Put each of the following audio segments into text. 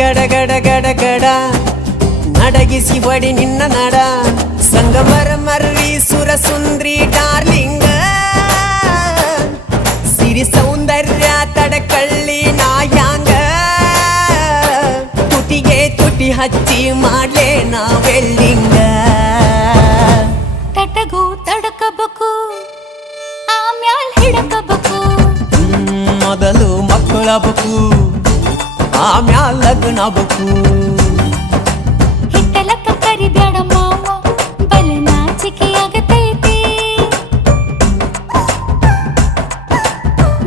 ಗಡ ಗಡ ಗಡ ಗಡ ನಡಗಿಸಿ ಹೊಡಿ ನಿನ್ನ ನಡ ಸಂಗಮರ ಮರ್ರಿ ಸುರ ಸುಂದ್ರಿ ಡಾರ್ಲಿಂಗ ಸಿರಿ ಸೌಂದರ್ಯ ತಡಕಳ್ಳಿ ನಾಯಾಂಗ ತುಟಿಗೆ ತುಟಿ ಹಚ್ಚಿ ಮಾಡ್ಲೆ ನಾವೆಲ್ಲಿಂಗ ತಟಗೂ ತಡಕಬೇಕು ಆಮ್ಯಾಲ್ ಹಿಡಕಬೇಕು ಮೊದಲು ಮಕ್ಕಳಬೇಕು ಆಮ್ಯಾಲ ಲಗ್ನಬೇಕು ಹಿಟ್ಟಲಕ್ಕ ಕರಿಬೇಡ ಮಾವ ಬಲೆ ನಾಚಿಕೆ ಆಗತೈತಿ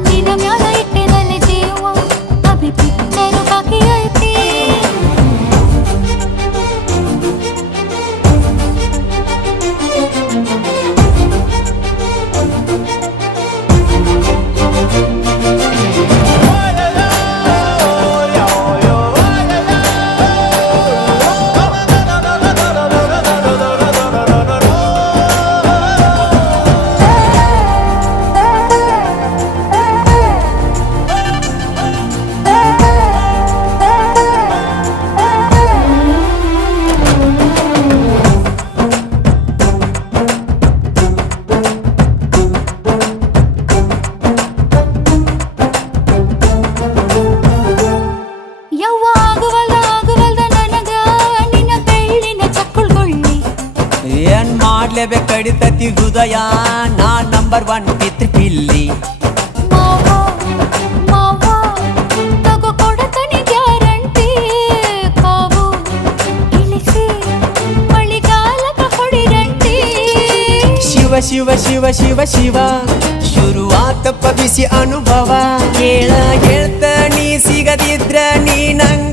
ನಿನ್ನ ಮ್ಯಾಲ ಇಟ್ಟೆನಲ್ಲ ಜೀವ ಅಭಿ ಪಿಕ್ಚರು ಬಾಕಿ ಐತಿ ಕಡಿತತಿ ಹೃದಯ ನಾ ನಂಬರ್ 1 ಪಿತೃ ಪಿಲ್ಲಿ ತಗೋ ಕೊಡತನಿ ಗ್ಯಾರಂಟಿ ಕಾವು ಇಳಿಸಿ ಮಳಿಗಾಲಕ ಹೊಡಿರಂಟಿ ಶಿವ ಶಿವ ಶಿವ ಶಿವ ಶಿವ ಶುರುವಾತಪ್ಪ ಬಿಸಿ ಅನುಭವ ಕೇಳ ಹೇಳ್ತ ನೀ ಸಿಗದಿದ್ರ ನೀ ನಂಗ